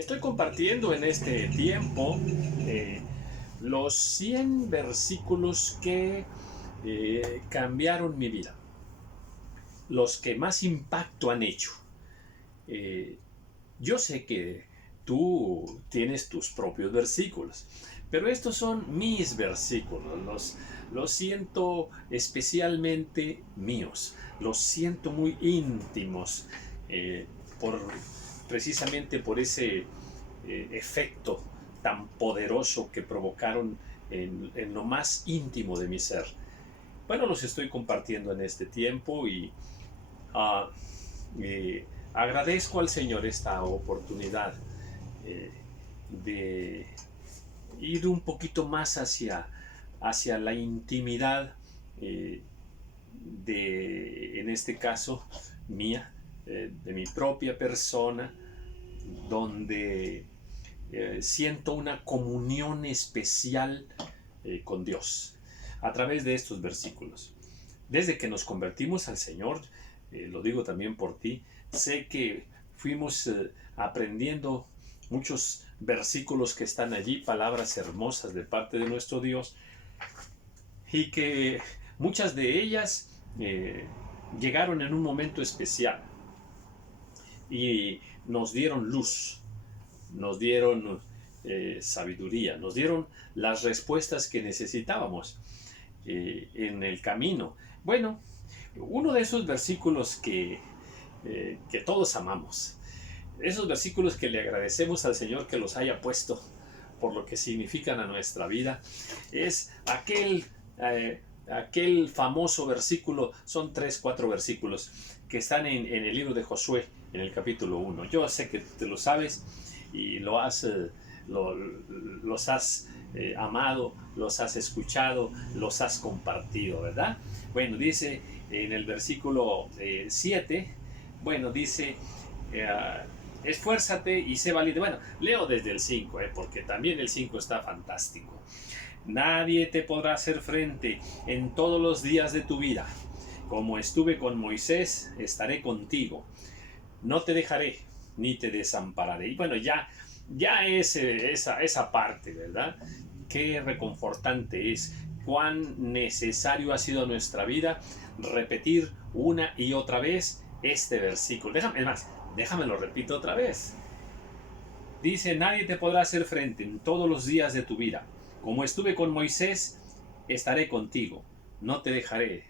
Estoy compartiendo en este tiempo los 100 versículos que cambiaron mi vida, los que más impacto han hecho. Eh, yo sé que tú tienes tus propios versículos, pero estos son mis versículos, los siento especialmente míos, los siento muy íntimos, eh, por, precisamente por ese efecto tan poderoso que provocaron en lo más íntimo de mi ser. Bueno, los estoy compartiendo en este tiempo y uh, agradezco al Señor esta oportunidad eh, de ir un poquito más hacia la intimidad eh, en este caso, mía, de mi propia persona, donde siento una comunión especial con Dios a través de estos versículos. Desde que nos convertimos al Señor, lo digo también por ti, sé que fuimos aprendiendo muchos versículos que están allí, palabras hermosas de parte de nuestro Dios, y que muchas de ellas llegaron en un momento especial y nos dieron luz, nos dieron sabiduría, nos dieron las respuestas que necesitábamos en el camino. Bueno, uno de esos versículos que todos amamos, esos versículos que le agradecemos al Señor que los haya puesto por lo que significan a nuestra vida, es aquel famoso versículo, son 3, 4 versículos que están en el libro de Josué, en el capítulo 1. Yo sé que te lo sabes y los has amado, los has escuchado, los has compartido, ¿verdad? Bueno, dice en el versículo 7, bueno, dice, esfuérzate y sé valiente. Bueno, leo desde el 5, porque también el 5 está fantástico. Nadie te podrá hacer frente en todos los días de tu vida. Como estuve con Moisés, estaré contigo. No te dejaré ni te desampararé. Y bueno, ya es esa parte, ¿verdad? Qué reconfortante es, cuán necesario ha sido en nuestra vida repetir una y otra vez este versículo. Déjame lo repito otra vez. Dice, nadie te podrá hacer frente en todos los días de tu vida. Como estuve con Moisés, estaré contigo. No te dejaré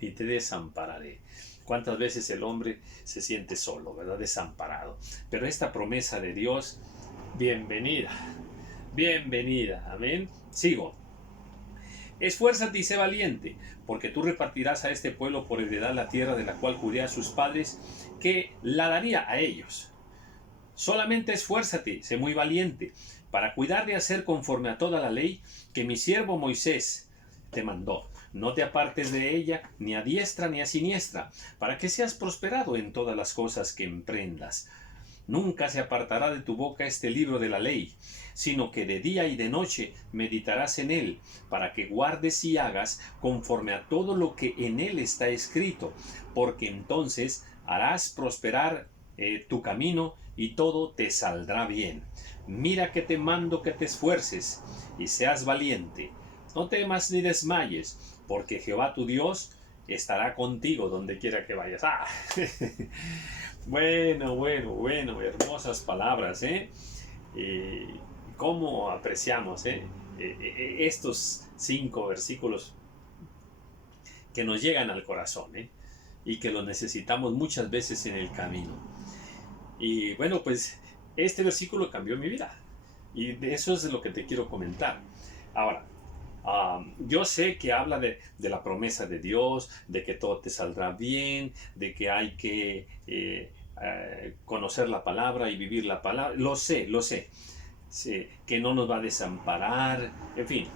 ni te desampararé. ¿Cuántas veces el hombre se siente solo, verdad? Desamparado. Pero esta promesa de Dios, bienvenida. Bienvenida. Amén. Sigo. Esfuérzate y sé valiente, porque tú repartirás a este pueblo por heredad la tierra de la cual juré a sus padres que la daría a ellos. Solamente esfuérzate, sé muy valiente, para cuidar de hacer conforme a toda la ley que mi siervo Moisés te mandó. No te apartes de ella, ni a diestra ni a siniestra, para que seas prosperado en todas las cosas que emprendas. Nunca se apartará de tu boca este libro de la ley, sino que de día y de noche meditarás en él, para que guardes y hagas conforme a todo lo que en él está escrito, porque entonces harás prosperar tu camino y todo te saldrá bien. Mira que te mando que te esfuerces y seas valiente. No temas ni desmayes, porque Jehová tu Dios estará contigo donde quiera que vayas. ¡Ah! Bueno, hermosas palabras, ¿eh? ¿Cómo apreciamos estos 5 versículos que nos llegan al corazón, y que los necesitamos muchas veces en el camino? Y bueno, pues este versículo cambió mi vida y de eso es de lo que te quiero comentar. Ahora, yo sé que habla de la promesa de Dios, de que todo te saldrá bien, de que hay que conocer la palabra y vivir la palabra. Lo sé. Sí, que no nos va a desamparar, en fin.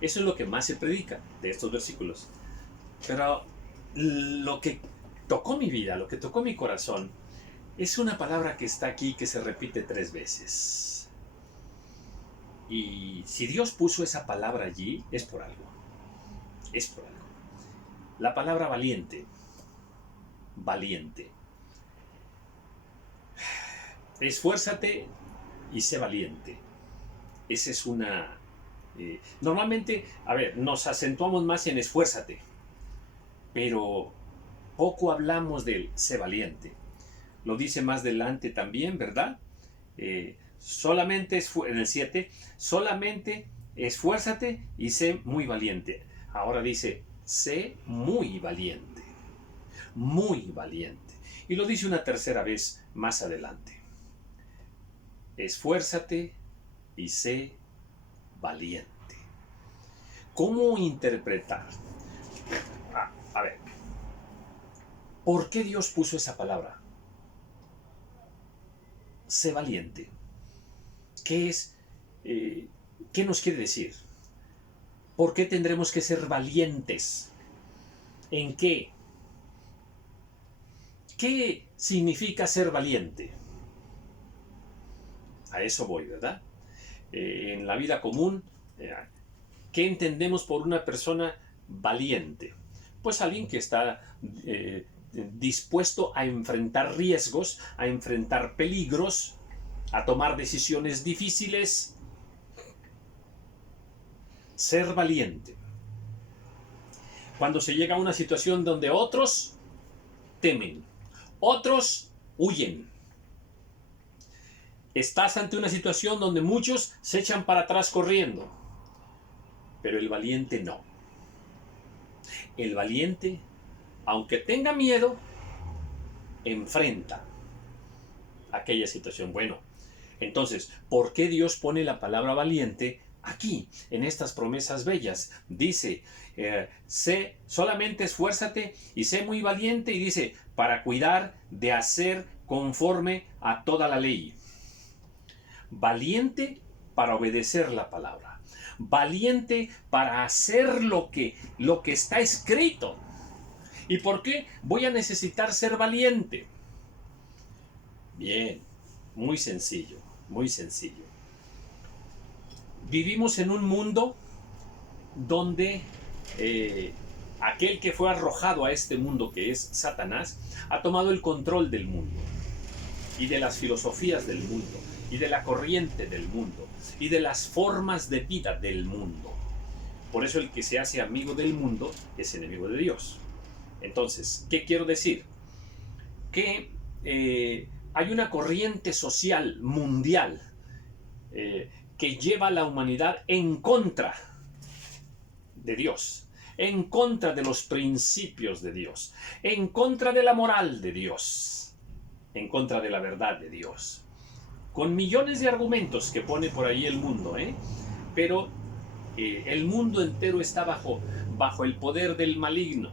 Eso es lo que más se predica de estos versículos. Pero lo que tocó mi vida, lo que tocó mi corazón, es una palabra que está aquí, que se repite 3 veces. Y si Dios puso esa palabra allí, es por algo. Es por algo. La palabra valiente. Valiente. Esfuérzate y sé valiente. Esa es una... normalmente, a ver, nos acentuamos más en esfuérzate, pero poco hablamos del sé valiente. Lo dice más adelante también, ¿verdad? Solamente en el 7, solamente esfuérzate y sé muy valiente. Ahora dice, sé muy valiente, muy valiente. Y lo dice una tercera vez más adelante. Esfuérzate y sé valiente. ¿Cómo interpretar? A ver, ¿por qué Dios puso esa palabra? Sé valiente. ¿Qué es? ¿Qué nos quiere decir? ¿Por qué tendremos que ser valientes? ¿En qué? ¿Qué significa ser valiente? A eso voy, ¿verdad? En la vida común, ¿qué entendemos por una persona valiente? Pues alguien que está dispuesto a enfrentar riesgos, a enfrentar peligros, a tomar decisiones difíciles. Ser valiente. Cuando se llega a una situación donde otros temen, otros huyen. Estás ante una situación donde muchos se echan para atrás corriendo, pero el valiente no. El valiente, aunque tenga miedo, enfrenta aquella situación. Bueno, entonces, ¿por qué Dios pone la palabra valiente aquí, en estas promesas bellas? Dice, solamente esfuérzate y sé muy valiente, y dice, para cuidar de hacer conforme a toda la ley. Valiente para obedecer la palabra. Valiente para hacer lo que está escrito. ¿Y por qué voy a necesitar ser valiente? Bien, muy sencillo, muy sencillo. Vivimos en un mundo donde aquel que fue arrojado a este mundo, que es Satanás, ha tomado el control del mundo y de las filosofías del mundo y de la corriente del mundo y de las formas de vida del mundo. Por eso el que se hace amigo del mundo es enemigo de Dios. Entonces, ¿qué quiero decir? Que hay una corriente social mundial que lleva a la humanidad en contra de Dios, en contra de los principios de Dios, en contra de la moral de Dios, en contra de la verdad de Dios, con millones de argumentos que pone por ahí el mundo, pero el mundo entero está bajo el poder del maligno,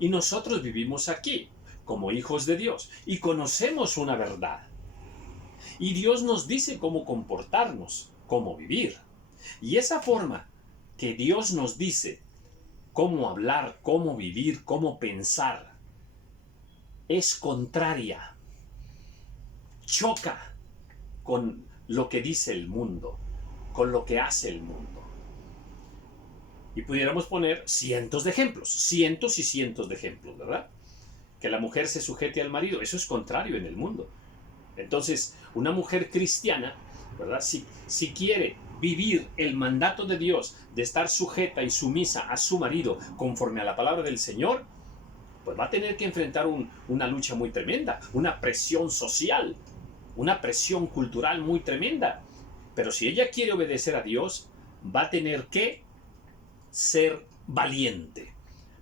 y nosotros vivimos aquí como hijos de Dios y conocemos una verdad, y Dios nos dice cómo comportarnos, cómo vivir, y esa forma que Dios nos dice cómo hablar, cómo vivir, cómo pensar, es contraria, choca con lo que dice el mundo, con lo que hace el mundo. Y pudiéramos poner cientos de ejemplos, cientos y cientos de ejemplos, ¿verdad? Que la mujer se sujete al marido, eso es contrario en el mundo. Entonces, una mujer cristiana, ¿verdad? Si quiere vivir el mandato de Dios de estar sujeta y sumisa a su marido conforme a la palabra del Señor, pues va a tener que enfrentar una lucha muy tremenda, una presión social, una presión cultural muy tremenda. Pero si ella quiere obedecer a Dios, va a tener que ser valiente.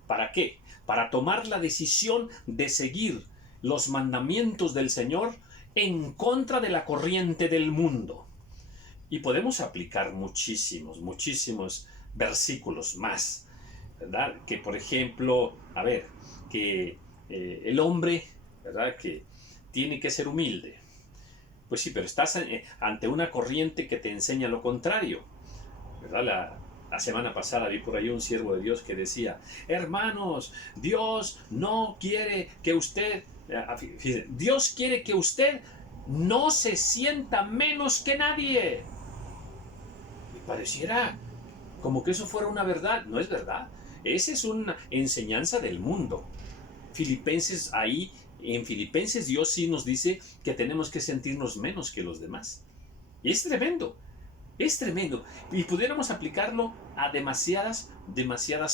¿Para qué? Para tomar la decisión de seguir los mandamientos del Señor en contra de la corriente del mundo. Y podemos aplicar muchísimos versículos más, ¿verdad? Que por ejemplo, que el hombre, ¿verdad? Que tiene que ser humilde. Pues sí, pero estás ante una corriente que te enseña lo contrario, ¿verdad? La semana pasada vi por ahí un siervo de Dios que decía, hermanos, Dios no quiere que usted, Dios quiere que usted no se sienta menos que nadie. Y pareciera como que eso fuera una verdad. No es verdad. Esa es una enseñanza del mundo. En Filipenses Dios sí nos dice que tenemos que sentirnos menos que los demás. Y es tremendo. Es tremendo. Y pudiéramos aplicarlo a demasiadas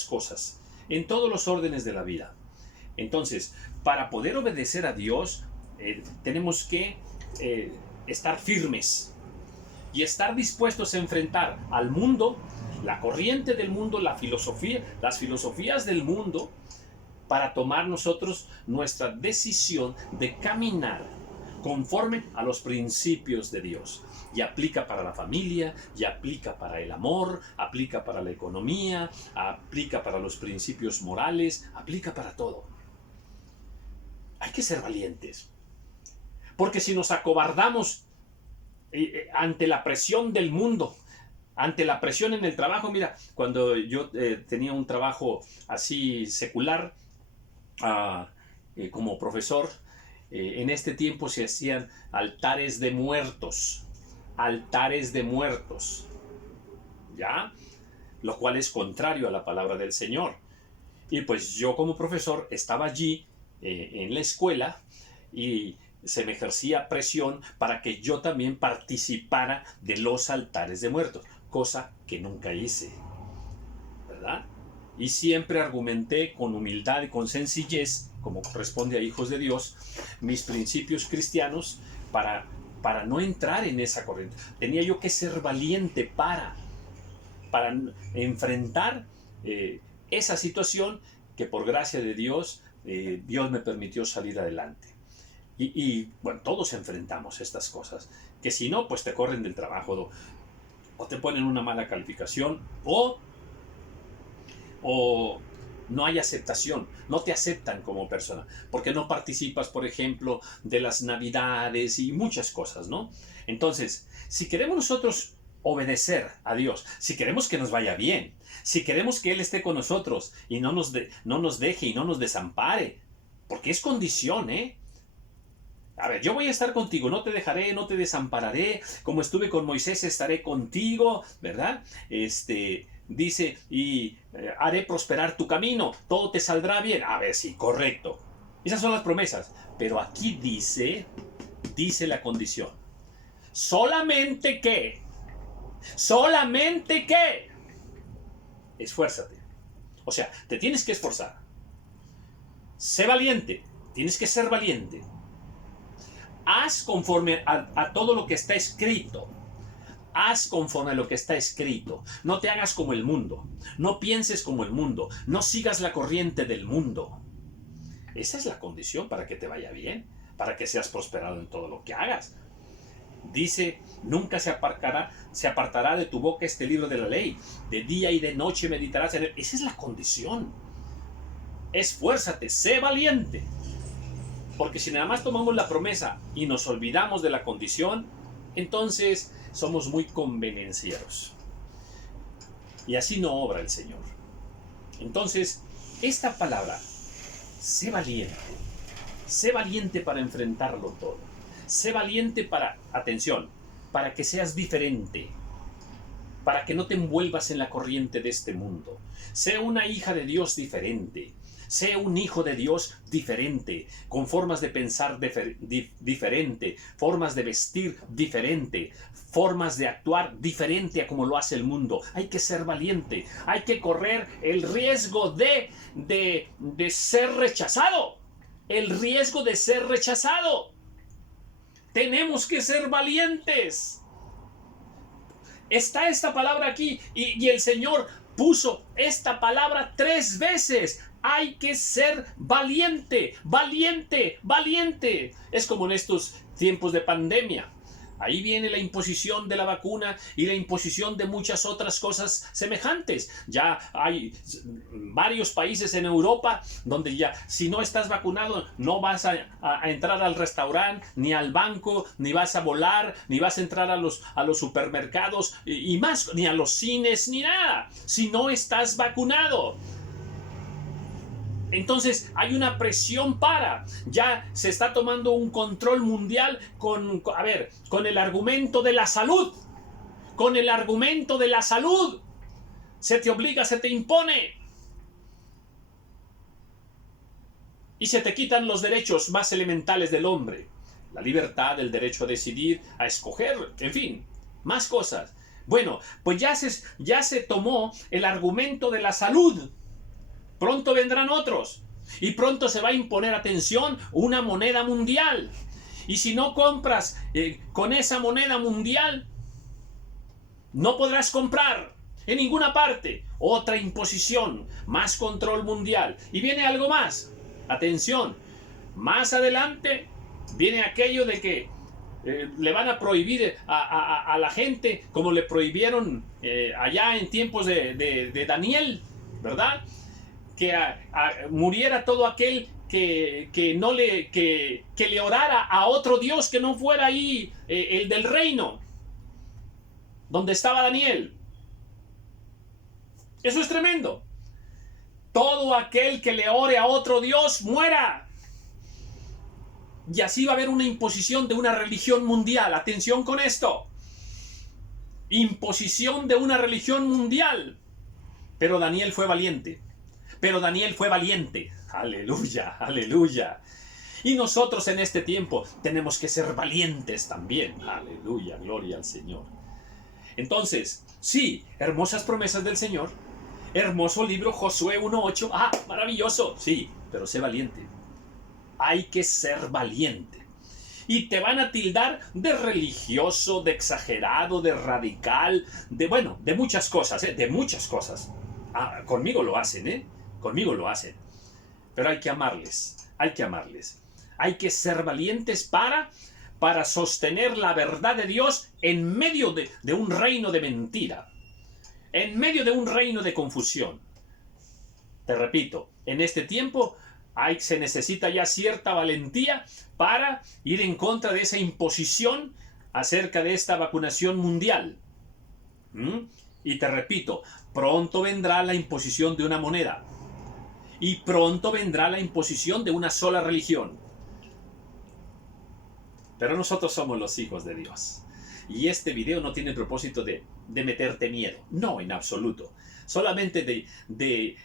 cosas, en todos los órdenes de la vida. Entonces, para poder obedecer a Dios, tenemos que estar firmes y estar dispuestos a enfrentar al mundo, la corriente del mundo, las filosofías del mundo, para tomar nosotros nuestra decisión de caminar conforme a los principios de Dios. Y aplica para la familia, y aplica para el amor, aplica para la economía, aplica para los principios morales, aplica para todo. Hay que ser valientes. Porque si nos acobardamos ante la presión del mundo, ante la presión en el trabajo, mira, cuando yo tenía un trabajo así secular, como profesor, en este tiempo se hacían altares de muertos, ¿ya? Lo cual es contrario a la palabra del Señor. Y pues yo como profesor estaba allí en la escuela y se me ejercía presión para que yo también participara de los altares de muertos, cosa que nunca hice, ¿verdad? Y siempre argumenté con humildad y con sencillez, como corresponde a hijos de Dios, mis principios cristianos para no entrar en esa corriente. Tenía yo que ser valiente para enfrentar esa situación que por gracia de Dios, Dios me permitió salir adelante. Y bueno, todos enfrentamos estas cosas, que si no, pues te corren del trabajo, o te ponen una mala calificación, o no hay aceptación, no te aceptan como persona, porque no participas, por ejemplo, de las navidades y muchas cosas, ¿no? Entonces, si queremos nosotros obedecer a Dios, si queremos que nos vaya bien, si queremos que Él esté con nosotros y no nos deje y no nos desampare, porque es condición, ¿eh? A ver, yo voy a estar contigo, no te dejaré, no te desampararé, como estuve con Moisés, estaré contigo, ¿verdad? Dice, y haré prosperar tu camino, todo te saldrá bien. A ver, sí, correcto. Esas son las promesas. Pero aquí dice la condición. Solamente que, esfuérzate. O sea, te tienes que esforzar. Sé valiente, tienes que ser valiente. Haz conforme a todo lo que está escrito. Haz conforme a lo que está escrito. No te hagas como el mundo. No pienses como el mundo. No sigas la corriente del mundo. Esa es la condición para que te vaya bien, para que seas prosperado en todo lo que hagas. Dice, nunca se apartará de tu boca este libro de la ley. De día y de noche meditarás en él. Esa es la condición. Esfuérzate, sé valiente. Porque si nada más tomamos la promesa y nos olvidamos de la condición, entonces somos muy convenencieros. Y así no obra el Señor. Entonces, esta palabra, sé valiente para enfrentarlo todo. Sé valiente para que seas diferente, para que no te envuelvas en la corriente de este mundo. Sé una hija de Dios diferente. Sé un hijo de Dios diferente, con formas de pensar diferente, formas de vestir diferente, formas de actuar diferente a como lo hace el mundo. Hay que ser valiente, hay que correr el riesgo de ser rechazado. El riesgo de ser rechazado. Tenemos que ser valientes. Está esta palabra aquí y el Señor puso esta palabra 3 veces. Hay que ser valiente, valiente, valiente. Es como en estos tiempos de pandemia. Ahí viene la imposición de la vacuna y la imposición de muchas otras cosas semejantes. Ya hay varios países en Europa donde ya si no estás vacunado no vas a entrar al restaurante, ni al banco, ni vas a volar, ni vas a entrar a los supermercados y más, ni a los cines, ni nada. Si no estás vacunado. Entonces hay una presión ya se está tomando un control mundial con el argumento de la salud. Con el argumento de la salud. Se te obliga, se te impone. Y se te quitan los derechos más elementales del hombre. La libertad, el derecho a decidir, a escoger, en fin. más cosas. Bueno, pues ya se tomó el argumento de la salud. Pronto vendrán otros. Y pronto se va a imponer, atención, una moneda mundial. Y si no compras con esa moneda mundial, no podrás comprar en ninguna parte. Otra imposición, más control mundial. Y viene algo más. Atención, más adelante viene aquello de que le van a prohibir a la gente, como le prohibieron allá en tiempos de Daniel, ¿verdad? Que muriera todo aquel que le orara a otro Dios que no fuera ahí el del reino, donde estaba Daniel. Eso es tremendo. Todo aquel que le ore a otro Dios muera. Y así va a haber una imposición de una religión mundial. Atención con esto. Imposición de una religión mundial. Pero Daniel fue valiente. Pero Daniel fue valiente. Aleluya, aleluya. Y nosotros en este tiempo tenemos que ser valientes también. Aleluya, gloria al Señor. Entonces, sí, hermosas promesas del Señor. Hermoso libro Josué 1:8. Ah, maravilloso. Sí, pero sé valiente. Hay que ser valiente. Y te van a tildar de religioso, de exagerado, de radical, de muchas cosas, de muchas cosas. Ah, conmigo lo hacen, conmigo lo hacen. Pero hay que amarles, hay que amarles. Hay que ser valientes para sostener la verdad de Dios en medio de un reino de mentira, en medio de un reino de confusión. Te repito, en este tiempo se necesita ya cierta valentía para ir en contra de esa imposición acerca de esta vacunación mundial. Y te repito, pronto vendrá la imposición de una moneda. Y pronto vendrá la imposición de una sola religión. Pero nosotros somos los hijos de Dios. Y este video no tiene el propósito de meterte miedo. No, en absoluto. Solamente de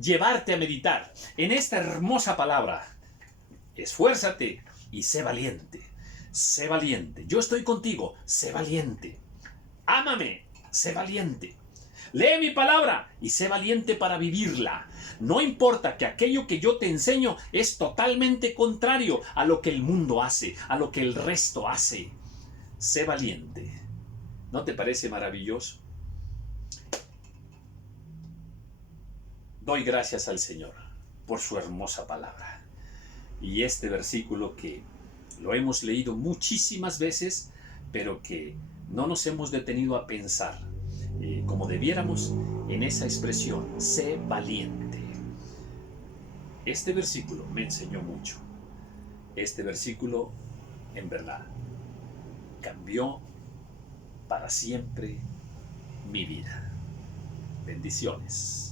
llevarte a meditar en esta hermosa palabra. Esfuérzate y sé valiente. Sé valiente. Yo estoy contigo. Sé valiente. Ámame. Sé valiente. Lee mi palabra y sé valiente para vivirla. No importa que aquello que yo te enseño es totalmente contrario a lo que el mundo hace, a lo que el resto hace. Sé valiente. ¿No te parece maravilloso? Doy gracias al Señor por su hermosa palabra. Y este versículo que lo hemos leído muchísimas veces, pero que no nos hemos detenido a pensar como debiéramos en esa expresión, sé valiente. Este versículo me enseñó mucho. Este versículo, en verdad, cambió para siempre mi vida. Bendiciones.